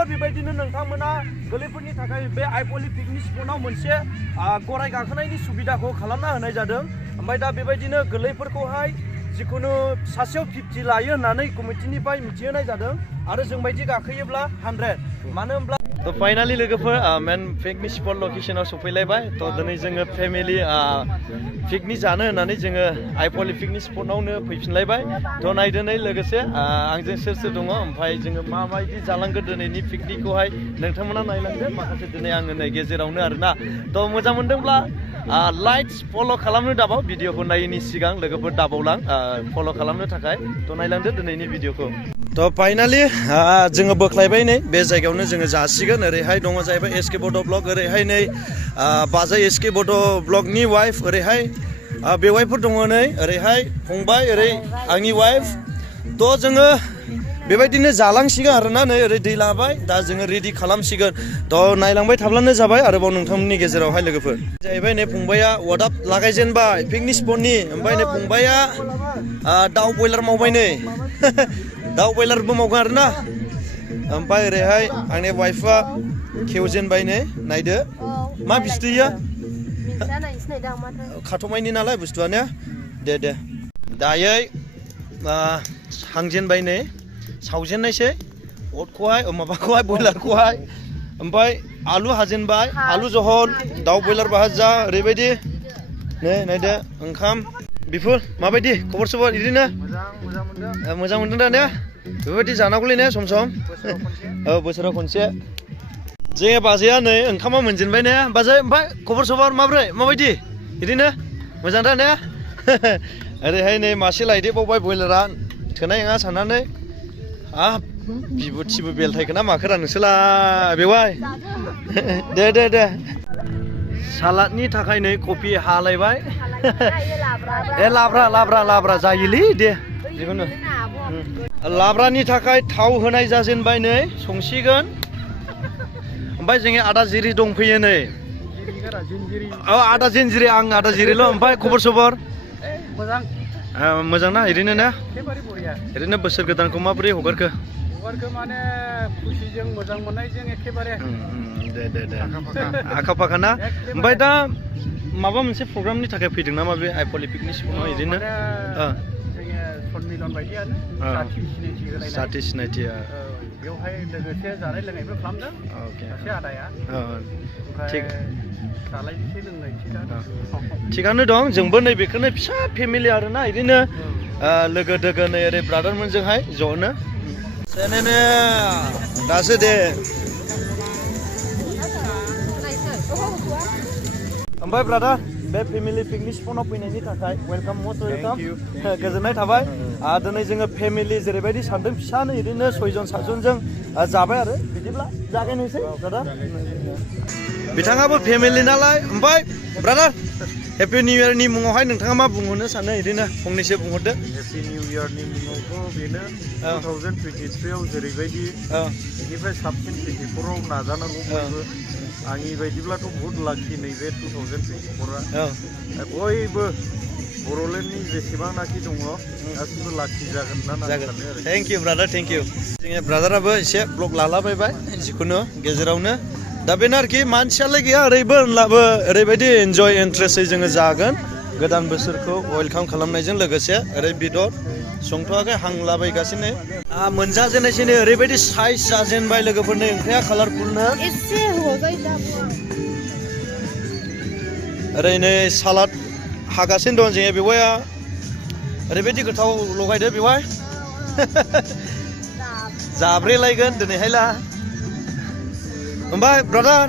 साबायखर बेबायदिनो नोंथांमोना गोरलैफोरनि थाखाय बे आइपलि पिकनिक स्पटआव मोनसे गराय गाखोनायनि सुबिदाखौ खालामना होनाय जादों ओमफ्राय दा बेबायदिनो गोरलैफोरखौहाय जिखुनु सासेयाव 50 लायो होननानै कमिटिनिफ्राय मिथिहोनाय जादों आरो जों बायदि गाखोयोब्ला 100 मानो होनब्ला तो फाइनाली लोगोफोर मेन पिकनिक स्पट लकेशनाव सफैलायबाय तो दिनै जोङो फेमिलि पिकनिक जानो होननानै जोङो आइपलि पिकनिक स्पटआवनो फैफिनलायबाय तो नायदोनै लोगोसे आंजों सोर सोर दङ ओमफ्राय जोङो माबायदि जालांगोन दिनैनि पिकनिकखौहाय नोंथांमोना नायलांदो माखासे दिनै आङो नै गेजेरावनो आरोना तो मोजां मोनदोंब्ला लाइक्स फल' खालामनो दाबाव भिडिअखौ नायैनि सिगां लोगोफोर दाबावलां फल' खालामनो थाखाय तो नायलांदो दिनैनि भिडिअखौ तो फाइनाली जोङो बोख्लायबाय नै बे जायगायावनो जोङो जासिगोन ओरैहाय दङ जाहैबाय एसके बड' ब्लग ओरैहाय नै बाजै एसके बड' ब्लगनि वाइफ ओरैहाय बेवाइफोर दङ नै ओरैहाय फंबाय ओरै आंनि वाइफ तो जोङो बेबायदिनो जालांसिगोन आरोना नै ओरै दै लाबाय दा जोङो रेडि खालामसिगोन तो नायलांबाय थाब्लानो जाबाय आरोबाव नोंथांमोननि गेजेरावहाय लोगोफोर जाहैबाय नै फंबाया वार्डआप लागायजेनबाय पिकनिक स्पटनि ओमफ्राय नै फंबाया दाउ बयलार मावबाय नै दाउ बयलारबो मावगोन आरोना ओमफ्राय ओरैहाय आंनि वाइफआ खेवजेनबाय नै नायदो मा बुस्थुया खाथ'मायनि नालाय बुस्थुआनो दे दायै हांजेनबाय नै सावजेननायसै अटखौहाय माबाखौहाय बयलारखौहाय ओमफ्राय आलु हाजेनबाय आलु जहल दाउ बयलार भाजा ओरैबायदि नै नायदो ओंखाम बेफोर माबायदि खबर सबर बिदिनो मोजां मोनदों दा ने बेबायदि जानांगौलै ने सम सम औ बोसोराव खनसे जोंनि बाजैया नै ओंखामा मोनजेनबाय ने बाजै ओमफ्राय खबर सबर माबायदि बिदिनो मोजां दा ने ओरैहाय नै मासे लायदेरबावबाय बयलारा थोनाय नङा साननानै बिबुथिबो बेलथायगोन ना माखोरा नोंसोरलाय बेवाय दे सालादनि थाखाय नै कफि हालायबाय लाब्रा जायोलै दे जिखुनु लाब्रानि थाखाय थाव होनाय जाजेनबाय नै संसिगोन ओमफ्राय जोंनि आदा जिरि दंफैयो नै आदा जिनजिरि आं आदा जिरिल' ओमफ्राय खबर सबर मोजां ना ओरैनो ना ओरैनो बोसोर गोदानखौ माबोरै हगारखो माने खुसिजों मोजां मोननायजों एखेबारे दे आखा फाखा ना ओमफ्राय दा माबा मोनसे प्रग्रामनि थाखाय फैदों नामा बे आइपलि पिकनिक स्पटआव ओरैनो सनमिलन बायदियानो जाथि सिनायथि बेवहाय लोगोसे जानाय लोंनायबो खालामदों सासे आदाया थिग थिगानो दं जोंबो नै बेखौनो फिसा फेमिलि आरोना बिदिनो लोगो दोगो नै ओरै ब्रादारमोनजोंहाय ज'नो दासो दे ओमफ्राय ब्रादार बे फेमिलि पिकनिक स्पटआव फैनायनि थाखाय वेलकाम मस्ट वेलकाम गोजोननाय थाबाय दिनै जोङो फेमिलि जेरैबायदि सानदों फिसानो बिदिनो 6 जन 7 जनजों जाबाय आरो बिदिब्ला जागायनोसै ब्रादार बिथाङाबो फेमिलि नालाय ओमफ्राय ब्रादार हेपि निउ इयारनि मुङावहाय नोंथाङा मा बुंहरनो सानो बिदिनो फंनैसो बुंहरदो हेपि निउ इयारनि मुङावथ' बेनो 2023 आव जेरैबायदि बेनिफ्राय साबसिन 24 आव नाजानांगौ बयबो आंनि बायदिब्लाथ' बहुत लाखि नैबे 2024 बयबो बर'लेण्डनि जेसेबांनाखि दङ गासिबो लाखि जागोन ना जागोन thank you brother thank you जोंनि ब्रादाराबो एसे ब्लग लालाबायबाय जिखुनु गेजेरावनो दा बेनो आरोखि मानसियालाय गैया ओरैबो होनब्लाबो ओरैबायदि इन्जय इन्ट्रेस्टै जोङो जागोन गोदान बोसोरखौ वेलकाम खालामनायजों लोगोसे ओरै बेदर संथ'वाखै हांलाबायगासिनो मोनजाजेननायसै नै ओरैबायदि साइज जाजेनबाय लोगोफोरनि ओंख्रिया कालारफुलनो ओरै नै सालाद हागासिनो दं जोंनि बेवाया ओरैबायदि गोथाव लगायदो बेवाय जाब्रेलायगोन दिनैहायला ओमफ्राय ब्रादार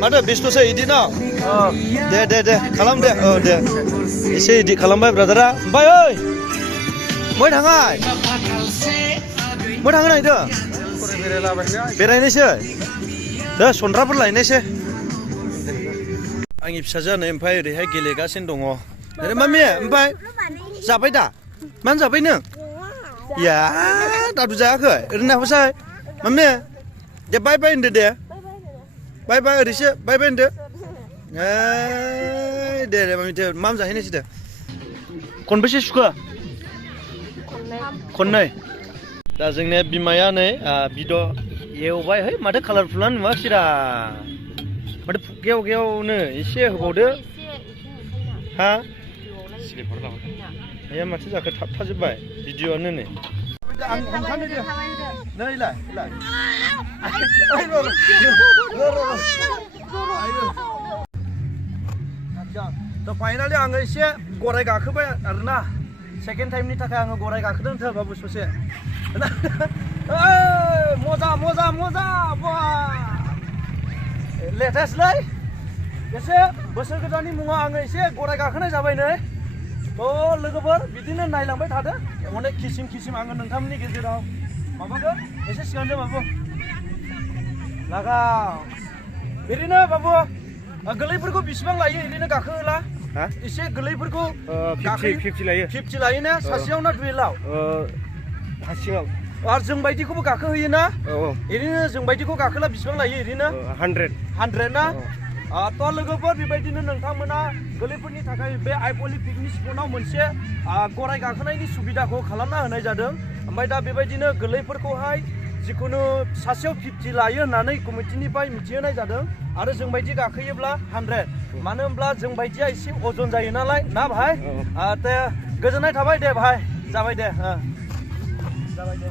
माथो बेस्थ'सै इदि ना दे खालाम दे दे एसे इदि खालामबाय ब्रादारा ओमफ्राय ओइ मै थाङो नायदो बेरायनोसै दे सन्द्राफोर लायनोसै आंनि फिसाजोआ नै ओमफ्राय ओरैहाय गेलेगासिनो दङ ओरै मामि ओमफ्राय जाबाय दा मानो जाबाय नों या दादु जायाखै ओरैनो नाहरसाय मामि दे बाय होनदो दे बाय ओरैसो बाय होनदो दे मामि दे मा जाहैनोसै दे खनबेसे सुखो खननै दा जोंनिया बिमाया नै बिद' एवबाय है माथो कालारफुलानो नुवाखिरा माथो गेव गेवनो एसे होबावदो हा ए माथो जाखो थाबथाजोब्बाय भिडिअ'आनो नै आं हमखानो दे नै लाय तो फाइनाली आङो एसे गराय गाखोबाय आरोना सेकेन्ड टाइमनि थाखाय आङो गराय गाखोदों थ' बाबु ससे मजा मजा मजा लेटेस्टलै एसे बोसोर गोदाननि मुङाव आङो एसे गराय गाखोनाय जाबाय नै थ' लोगोफोर बिदिनो नायलांबाय थादो अनेक किसिम किसिम आङो नोंथांमोननि गेजेराव माबागोन एसे सिगांदो बाबु लागाव ओरैनो बाबु गोरलैफोरखौ बेसेबां लायो ओरैनो गाखोला एसे गोरलैफोरखौ 50 लायो ना सासेयाव ना दुवेलाव हासिङाव आरो जों बायदिखौबो गाखोहैयो ना ओरैनो जों बायदिखौ गाखोला बेसेबां लायो ओरैनो 100 ना थ' लोगोफोर बेबायदिनो नोंथांमोना गोरलैफोरनि थाखाय बे आइपलि पिकनिक स्पटआव मोनसे गराय गाखोनायनि सुबिदाखौ खालामना होनाय जादों ओमफ्राय दा बेबायदिनो गोरलैफोरखौहाय जिखुनु सासेयाव 50 लायो होननानै कमिटिनिफ्राय मिथिहोनाय जादों आरो जों बायदि गाखोयोब्ला 100 मानो होनब्ला जों बायदिया एसे अजन जायो नालाय ना भाई गोजोननाय थाबाय दे भाई जाबाय दे जाबाय दे